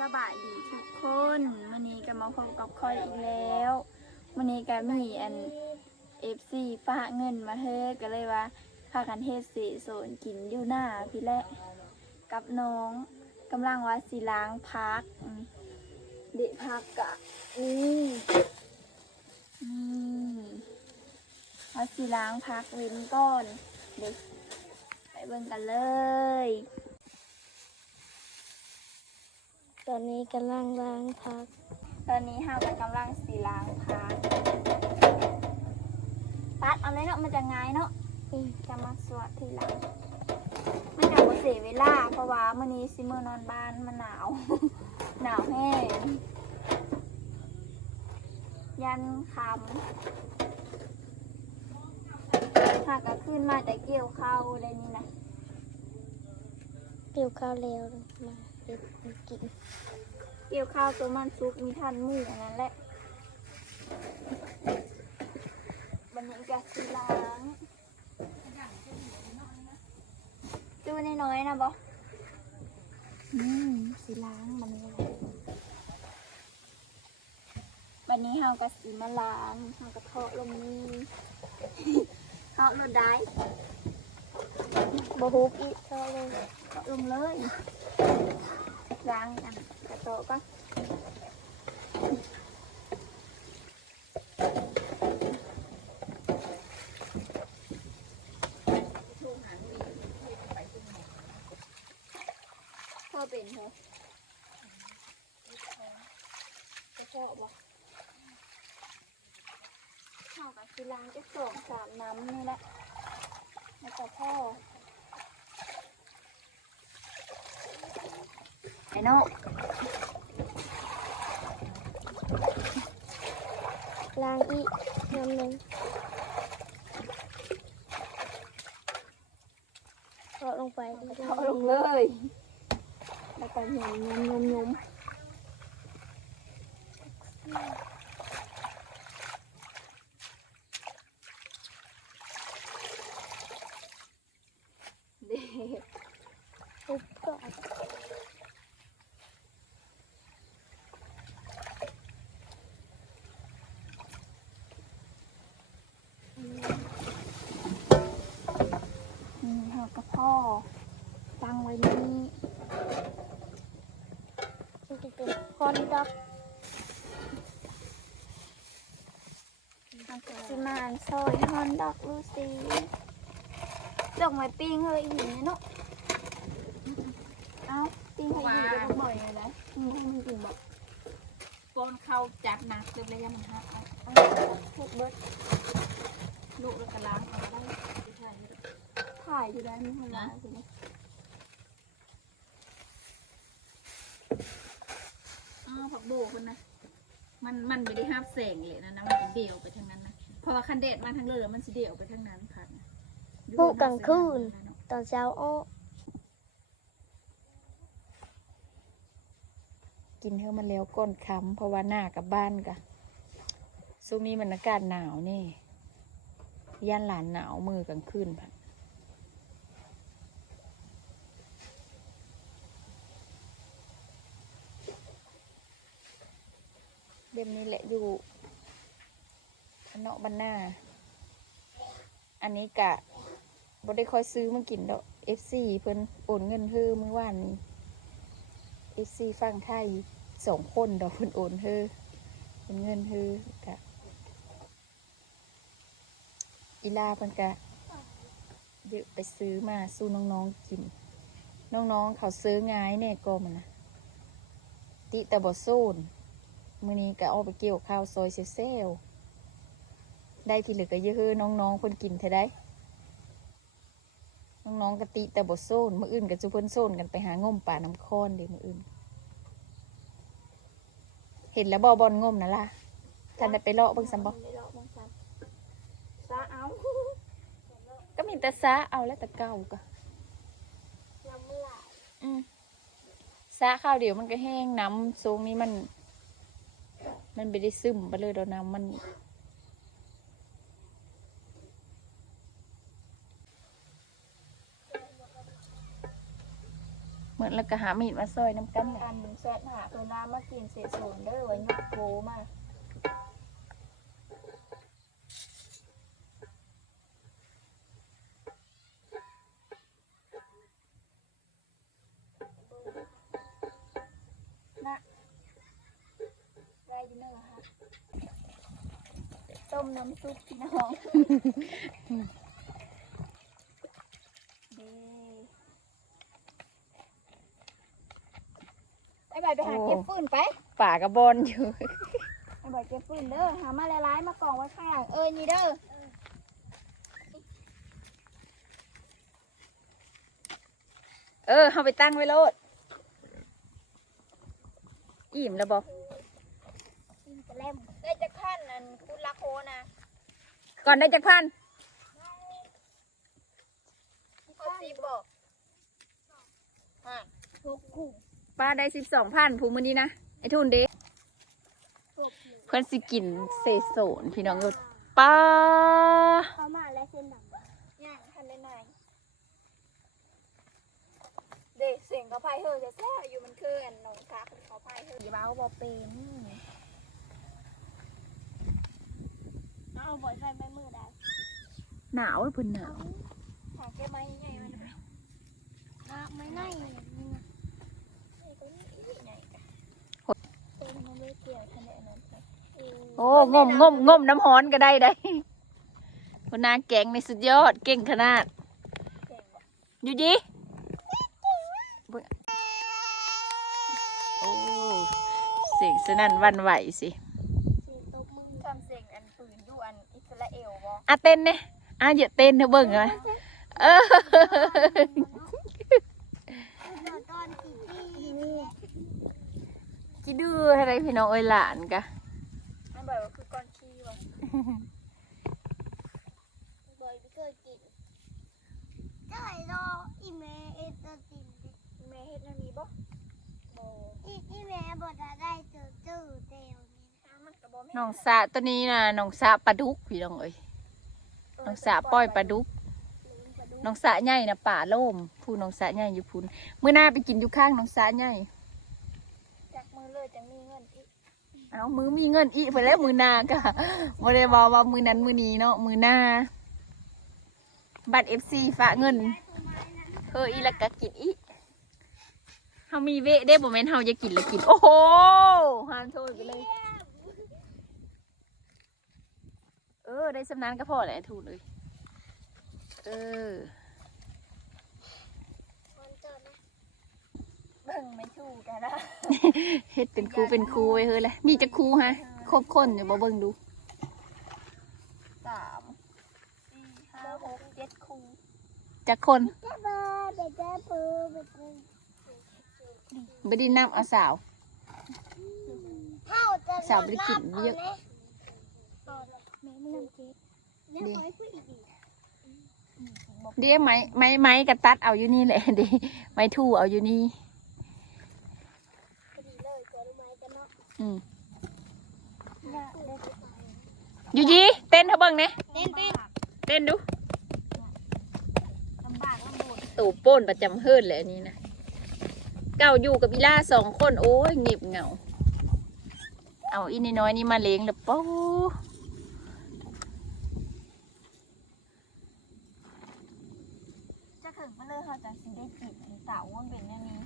สบายดีทุกคนวันนี้ก็มาพบกับคอยอีกแล้ววันนี้ก็มีอันเอฟซีฝากเงินมาเฮ็ดก็เลยว่าพากันเฮ็ดสีโซนกินอยู่หน้าพี่แหละกับน้องกำลังว่าสีล้างพักเด็พักกะนี่นี่ว่าสีล้างพักเว้นก้อนเด็กไปเบิ่งกันเลย ตอนนี้กำลังล้างพัก ตอนนี้ห้าวก็กำลังสีล้างพักปัดเอาเลยเนาะมันจะง่ายเนาะอืมจะมาสวดทีหลังมันจะบ่เสียเวลาเพราะว่ามื้อนี้ซิมื้อนอนบ้านมันหนาว หนาวแห้งยันคำหากก็ขึ้นมาแต่เกี่ยวข้าวได้นี่นะ เกี่ยวข้าวแล้วมา เด็ดมากิน เกี่ยวข้าวตัวมันซุกมีทันหมูอันนั้นแหละวันนี้ก็สีล้างดูน้อยๆนะบออืมสีล้างมันนี่แหละวันนี้เฮาก็สีมาล้างเฮาก็เทาะลงนี่เทาะลงได้บะฮุบอีกเท่าเลยเทาะลงเลย ล้างอันกระโตะก็พ่อเป็นหรอจะพ่อบอกข้าวกับกีฬางจะสองสามน้ำนี่แหละแล้วก็พ่อ ไอ้โน่ล้างอีกน้ำหนึ่งเทาะลงไปดีเทาะลงเลย แล้วก็หยุมหยุมหยุมหยุมเด็ก ฮุบก่อน นี่เฮากับพ่อ ตั้งไว้นี่ มันจะเป็นค อนด็อกสิมานซอยฮอนดอกลูซีดอกไม้ปิ้งเฮ้ยอีกเนี่ยเนาะเอ้าปิ้งให้อีกก็ต้องบ่อยเลยนะอืมให้มันกินแบบโกนเข้าจัดหนักเลยยังมันหักเอาเอาทุกเบิดลูกแล้วก็ล้างเอาได้ไม่ใช่ถ่ายอยู่ได้ไม่ทำงานสิเนี่ย อ้าว ผักโบกคนนะมันมันไม่ได้ห้าบแสงเลยนะนะมันเป็นเดี่ยวไปทางนั้นนะเพราะว่าคันเดดมาทางเรือมันสิเดี่ยวไปทางนั้นค่ะนะอยู่ผู้กลางคืนเนาะตอนเช้าโอ้กินเท่ามันแล้วก้นค้ำเพราะว่าหน้ากับบ้านกะช่วงนี้มันอากาศหนาวนี่ย่านหลานหนาวมือกลางคืนพัน เดมนี้แหละอยู่อันเนาะบ้านหน้า อันนี้กะบ่ได้คอยซื้อมากินดอก FC เพิ่นโอนเงินเฮือเมื่อวานนี้เอฟซีฟังไทยสองคนดอกเพิ่นโอนเฮอเป็นเงินเฮอกะอีลาเพิ่นกะเยอะไปซื้อมาสู้น้องๆกิน น้องๆเขาซื้อง่ายแน่ก็มันนะติแต่บ่ซูน มื้อนี้ก็เอาไปเกี่ยวข้าวซอยเซลๆได้ที่เหลือก็เยอะเฮอน้องๆเพิ่นกินเท่าไดน้องๆกะติแต่บ่โซนมื้ออื่นก็จุเพิ่นโซนกันไปหางมป่าน้ำค้อนเด้มื้ออื่น เห็นแล้วบอบอลงมนะล่ะท่านได้ไปเลาะเบิ่งซ้ำบ่ไม่เลาะบางสันซาเอาก็มีแต่ซาเอาแล้วแต่เก่าก็น้ำไหลอืมซาข้าวเดียวมันก็แห้งน้ำสูงนี้มัน มันไม่ได้ซึมไปเลยดอกน้ำมันเหมือนแล้วก็หามีดมาซอยน้ำกันน่ะ อันมึงแซดหาเพิ่นว่ามากินเศษโซนเด้อไว้ยกโกมานะ ได้อยินเนอร์ค่ะต้มน้ำซุปพี่น้องเด้ไอ้ใบไปหาเก็บฟืนไปป่ากระบอนอยู่ไอ้ใบเก็บฟืนเด้อหามาหลายๆมากองไว้ข้างหลังเอ้ยนี่เด้อเออเอาไปตั้งไว้โลดอิ่มแล้วบอกกินจะ เล่มได้จะขั้นอันคุณละโคนะก่อนได้จักพันเขาซีบอกอะทุกคู่ป้าได้สิบสองพันภูมินี้นะไอ้ทุนเด็กทุกเพื่อนสิกินเศษโสนพี่น้องอยู่ป้าเข้ามาและเส้นดำย่างทันได้ไหนเด็กเสียงเขาพายเฮอจะแซ่อยู่มันคืออันหนองซักเขาพายเฮออย่าเบาบอเป็น เอาบ่อยใส่ใบมือได้หนาวเพิ่นหนาวหาแก้ไม้ใหญ่มันอะไม่ง่ายอย่างนี้นะไอ้ตัวนี้ใหญ่กะต้มมันไม่เกี่ยวทันได้อันนั้นเลยโอ้งมงมงมน้ำฮ้อนก็ได้ได้คนนาแกงในสุดยอดเก่งขนาดเก่งบ่อยู่ดีเบิ่งโอ้เสียงสนั่นหวันไหวสิสีตบมือ ทำเสียงอันปืนอยู่อันอิสราเอลบ่ะเต้นเนี่ยอะอย่าเต้นเถอเบิ่งเลยเออตอนกี่ปีนี่จิดื้ออะไรพี่น้องเอ้ยหลานกะมันบอกว่าคือก้อนขี้บ่บ่อยไม่เคยกินได้รออีเมเอตตินแม่เฮ็ดมีบ่บ่อีอีเมบอกจะได้เจอจื้อเดียวน้องสะตัวนี้นะน้องสะปลาดุกพี่น้องเอ้ย น้องสะปล่อยปลาดุกน้องสะใหญ่นะป่าโล่มผู้น้องสะใหญ่อยู่พุ่นมื้อหน้าไปกินอยู่ข้างน้องสะใหญ่จักมือเลยจังมีเงินอีกเอามือมีเงินอีกไปแล้วมือหนากะบ่ได้บอกว่ามือนั้นมือนี้เนาะมือหน้า บัตร FC ฝากเงินเฮออีแล้วก็กินอีเฮามีเวะได้บ่แม่นเฮาจะกินแล้วกิน โอ้โหหานโทษไปเลย เออ ได้สำนานก็พอแหละถูกเลย เออคนเจอนะเบิ่งไม่ถูกกันนะเฮ็ดเป็นครูเป็นครูไว้เฮ้ยเลยมีจะครูฮะครบคนอยู่บ่เบิ่งดูสามสี่ห้าหกเจ็ดคู่จักคนเจ้าบ้าเด็กเจ้าปูเด็กเจ้าบ่ได้น้ำเอาสาวเท่าจะสาวบ่ได้กินเยอะต่อเลยแม่ ไม่นำเจ๊เนี่ยขอให้พูดอีกดีเดี๋ยวไม้ไม้ไม้กระตัดเอาอยู่นี่แหละเดี๋ยวไม้ทู่เอาอยู่นี่พอดีเลยตัวรู้ไหมกันเนาะอืมเนี่ยเด็กอยู่ยีเต้นเถอะเบิ่งเนี่ยเต้นเต้นเต้นดูลำบากลำบนตู่โป้นประจำเฮิรนเลยอันนี้นะเก่าอยู่กับอีล่าสองคนโอ้ยเงียบเหงา เอาอีน้อยๆนี่มาเลี้ยงแล้วปูจะถึงมา เลยเขาจะสิได้กินอันเต่ามันเป็นอย่างนี้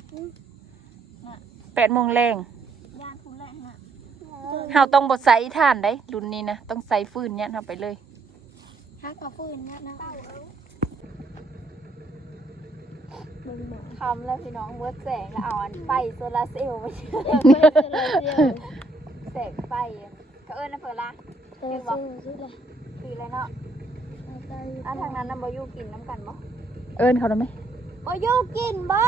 แปดโมงแรงย่านทุนแรกน่ะเฮาต้องบดใส่ถ่านได้รุ่นนี้นะต้องใส่ฟืนเนี่ยทำไปเลยฮักกับฟืนเนี่ยนะมึงบอกทำแล้วพี่น้องเบิดแสงแล้วเอาอันไฟโซลาร์เซลล์มาเชื่อแสงไฟอะก็เอิ้นนะเพื่อนละเธอซื้อซื้อเลยคืออะไรเนาะเอาไปอะทางนั้นน้ำบอยูกินน้ำกันบ่ เอิญเขาได้ไหมโอยูกินบ่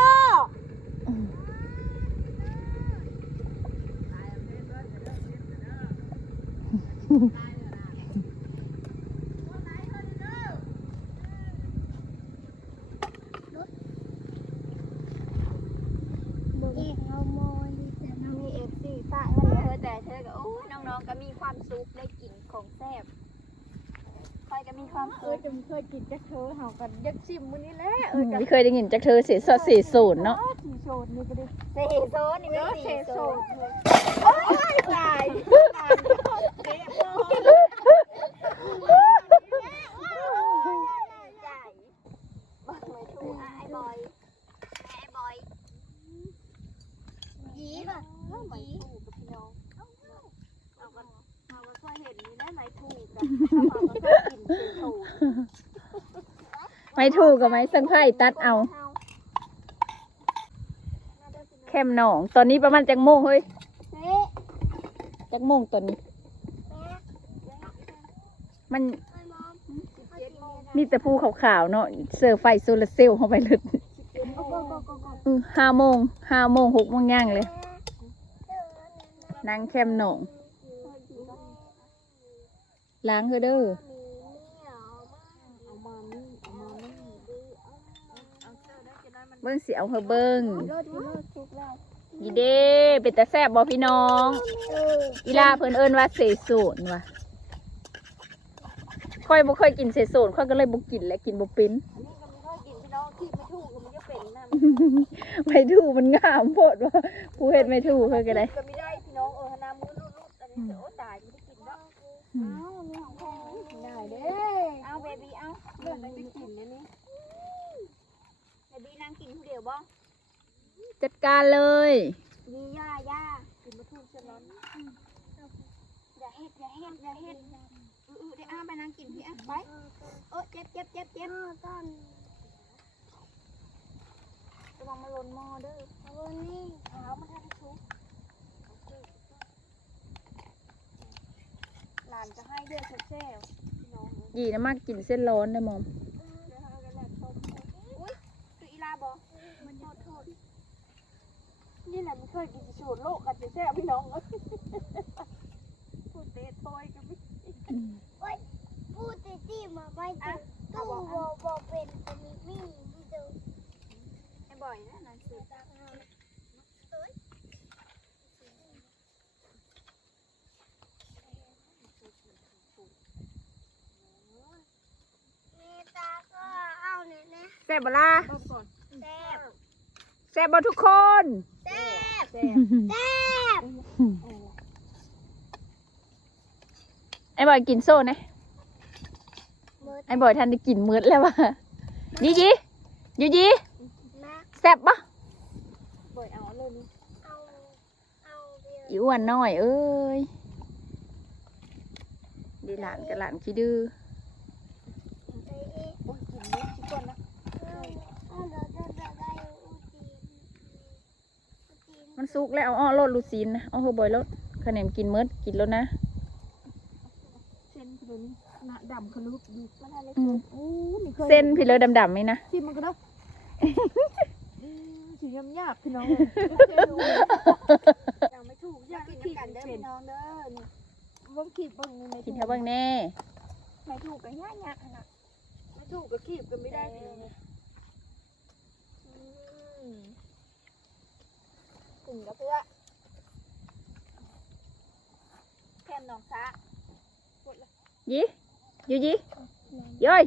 เอสุอขจะเคยกินจักเธอเฮากันยักชิมมื้อนี้แหละเออือมกันไม่เคยได้ยินจากเธอเสียสดเสียศูนย์เนาะสีโซนนี่ก็ได้เซโซนี่เป็นเออสีเทโซโซนนเลยตายไม่ถูกอะไอ้บอยไอ้บอยยีป่ะยีถูกกับพี่น้องเราก็เราก็เคยเห็นนี่ได้ไหมถูกกันเราก็เคยกินเสียถูก ไม่ถูกกับไม้สังไพ่ตัดเอา แคมหนอง ตอนนี้ประมาณจักโมงเฮ้ยเฮ้จักโมงตอนนี้ มันมีแต่ภูขาวๆเนาะเสือไฟโซลาเซลล์เข้าไปเลยโอ้โหโอ้โหอือห้าโมงห้าโมงหกโมงย่างเลยนางแคมหนองล้างเธอเด้อ เอามานี่เอามานี่ดื้อเอา เบิ้งสิเอาเธอเบิ้งรถรถทุกแล้วยีเด้เป็นแต่แซ่บบอพี่น้อง อีลาเพิ่นเอิ้นว่าเสโซนว่ะค่อยบ่ค่อยกินเสโซนค่อยก็เลยบ่กินและกินบ่เป็นอันนี้ก็ไม่ค่อยกินพี่น้องที่ไม่ถูกก็มันจะเป็นนะไม่ถูกมันงามโพดว่าผู้เฮ็ดไม่ถูกเพิ่นก็ได้ก็ไม่ได้พี่น้องเออหนามือรุดๆอันนี้เดี๋ยวโอ้ตายไม่ได้กินแล้วอ้าวมีของแพงได้เด้เอาเบบี้เอาเรื่องไม่ได้กินเนี่ยนี่เบบี้ นั่งกินผู้เดียวบ่จัดการเลย มีย่าย่ากินมาถูกจะร้อนอย่าเฮ็ดอย่าเฮ็ดอย่าเฮ็ดอือๆได้อ้าไปนั่งกินพี่อะไปเออเจ็บเจ็บเจ็บเจ็บต้นระวังมาหล่นหม้อเด้อวันนี้เท้ามันทันชุบหลานจะให้เด้อเซลพี่น้องยีนะมากกินเส้นร้อนได้อมอม เดี๋ยวเอากันแหละต้มอุ้ยคืออีลาบ่มันโทษโทษ นี่แหละมันเคยกินสูตรโลกกันจะแซ่บพี่น้องเอ้ยพูดเตะตอยกันไม่พูดติตี้มาไม่ถูกตู้บอบอเป็นคนนี้มีมีดูไอ้บ่อยนะนั่นคือเมตาก็เอาเนี่ยนะแซ่บบ่ล่ะต้มก่อนแซ่บแซ่บบ่ทุกคน ไอ้บอยกินโซ่นะไอ้บอยทันได้กินมืดแล้วว่ะยียียูยีมาแซ่บปะบ่อยเอาเลยนี่เอาเอาเบียร์อีอ้วนน้อยเอ้ยดีหลานกับหลานขี้ดื้อ ไปเอ๊ะ โอ้ยกินเล็กชิก่อนนะ เอาเดี๋ยวจะจะได้อุจีนอุจีน มันสุกแล้วเอาอ้อรดลูซีนนะเอาเฮอบอยรดขนมกินมืดกินแล้วนะเส้นคือเดี๋ยวนี้หน้าดำขลุกดีก็ได้เลยอืมโอ้นี่เคยเส้นพี่เลยดำๆไหมนะชิมมันก็ได้อืมสียำหยาบพี่น้องยังไม่ถูกอยากกินน้ำกันเด้อพี่น้องเด้อนี่ว่าขีดบ้างนี่ไม่กิถูนกเท่าเบ้างแน่ไม่ถูกกันยากยากขนาดไม่ถูกก็ขีดก็ไม่ได้พี่น้องอืม ถึงกับเพื่อแคมหนองซะ ยียูยีย้อย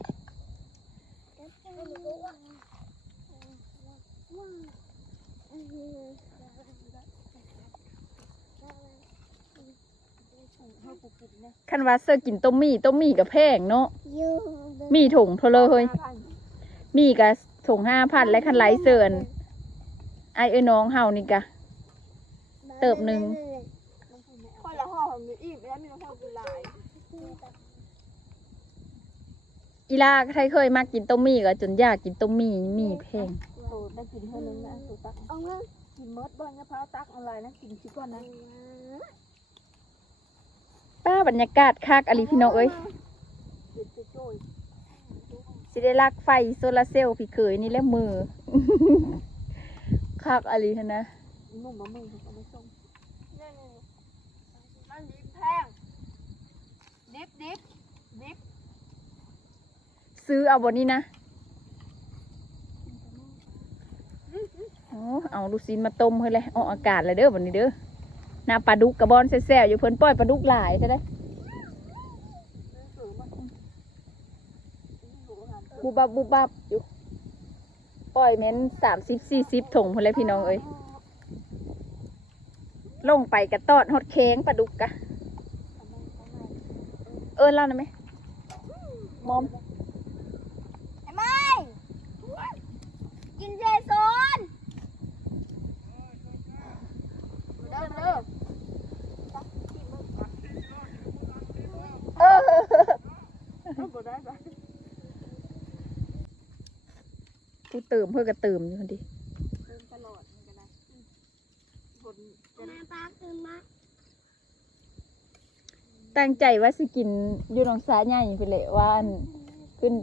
ให้กูกินนะคันว่าเซอร์กินต้มมี่ต้มมี่กับแพงเนาะมีถุงเทาเลยเฮ้ยมีกับถุงห้าพันและคันไลเซิร์นไอเอ้น้องเฮานี่กะเติบหนึ่งคนละห่อมีอีกไม่ได้มีน้อกุหลาย อีลาใครเคยมากินต้มมี่ก็จนอยากกินต้มมี่มีแพงโตได้กินเท่านึงนะโตตักเอาเงินกินเมิดบ้างนะพร้าวตักอะไรนะกินชิก่อนนะป้าบรรยากาศคักอลีพี่น้องเอ้ยเด็ดจะช่วยสิได้ลักไฟโซลาร์เซลล์พี่เคยนี่แหละมือคักอลีนะนุ่มมะม่วงเอามาส่ง มันดิบแพงดิบดิบดิบ ซื้อเอาบนนี้นะโอ้เอาลูกซินมาต้มเฮ้ยเลยเอาอากาศเลยเด้อบนนี้เด้อหน้าปลาดุกกระบอนแซ่ๆอยู่เพิ่นปล่อยปลาดุกหลายใช่ไหมบุบับบุบับอยู่ปล่อยเม้นสามสิบสี่สิบถุงพอแล้วพี่น้องเอ้ยลงไปกระตอดฮอดเค้งปลาดุกกะเออเล่าหน่อยไหมมอม ไอ้ไม่กินเจโซนเริ่มเริ่ม เออกูเติมเพื่อกระเติมอยู่คนดีตลอดมันก็ได้บนมาปากขึ้นมาตั้งใจว่าสิกินอยู่หนองสาใหญ่ไปเลยว่าอันขึ้น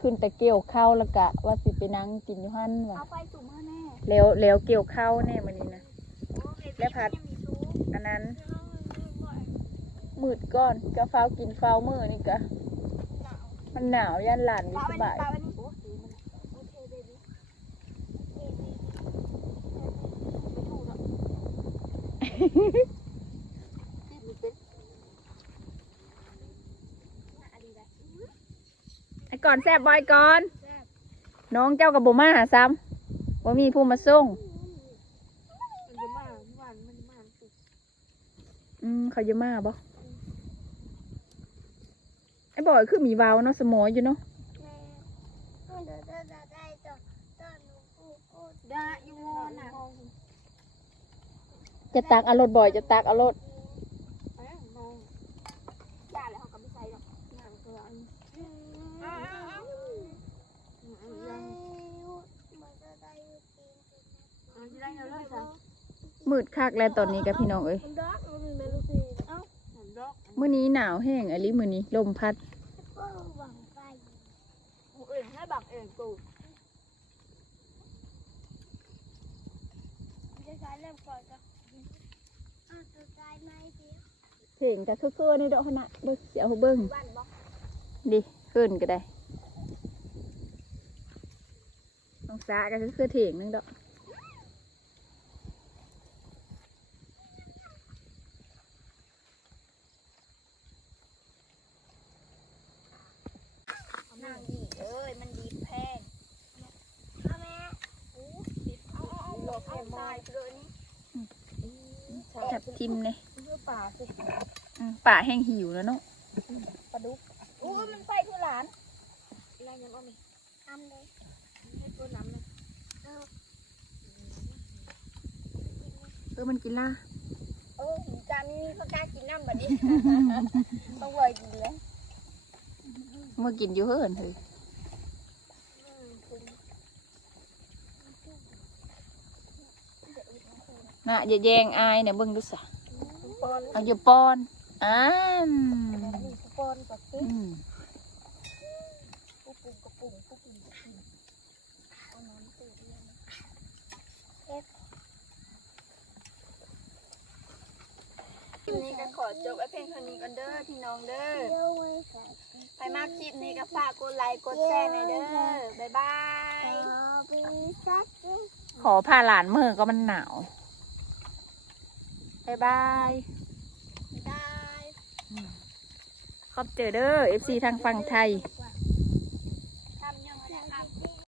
ขึ้นแต่เกี่ยวข้าวแล้วกะ ว่าสิไปนั่งกินอยู่หันว่ะเอาไปสุ่มให้แน่แล้วแล้วเกี่ยวข้าวแน่มันนี้นะ แล้วผัด อันนั้นมืดก้อนกะฟ้าวกินฟ้าวมือนี่กะมันหนาวยันหลานวิสบายไไอ้ก่อนแซบบอยก่อน น้องเจ้ากับบ่มาหาซ้ำว่ามีผู้มาส่งอืมเขาจะมากบ่ไอ้บอยคือมีวาวเนาะสมออยู่เนาะได้อยู่นะ จะตักเอารถบ่อยจะตักเอารถมองได้แล้วเขาก็ไม่ใส่หรอกน้ำก็อันเอาเอาเอาเอายังเอาที่ได้แล้วเลิกจ้ะมืดคักแล้วตอนนี้กับพี่น้องเอ้ยดอกมันเป็นลูกศิษย์เอ้าดอกมื้อนี้หนาวแห้งอะลิมื้อนี้ลมพัดเองให้บักเองกูเพลงก็คือๆในดอกขนาดเบิ่งเสียวเบิ่งดิขึ้นก็ได้น้องสาก็คือๆเถียงนึงดอก นางดีเอ้ยมันดีแพงแม่เอาเอาเอาเอาตายเลยนี่ จับทิมเนี่ยเพื่อป่าสิอืมป่าแห้งหิวแล้วเนาะปลาดุกอู้มันไปคือหลานอะไรยังเอาไหมทำเลยให้ตัวน้ำนะเออมันกินล่าเออจานนี้เขากล้ากินน้ำแบบนี้ ต้องเวอยกินเลย เมื่อกินอยู่เฮิรนเฮ้ย น่ะอย่าแยงอายเนี่ยเบิ่งดูสะปอนเอาอยู่ป้อนอ่านนี่ปอนกับอืมผู้ปุ่มกับปุ่มผู้ปุ่มกับปุ่มคลิปนี้ก็ขอจบไว้เพียงเท่านี้กันเด้อพี่น้องเด้อไปมากคลิปนี้ก็ฝากกดไลค์กดแชร์หน่อยเด้อบ๊ายบายขอพาหลานมือก็มันหนาว บายบายได้ขอบเจอเด้อ FC ทางฝั่งไทยว่า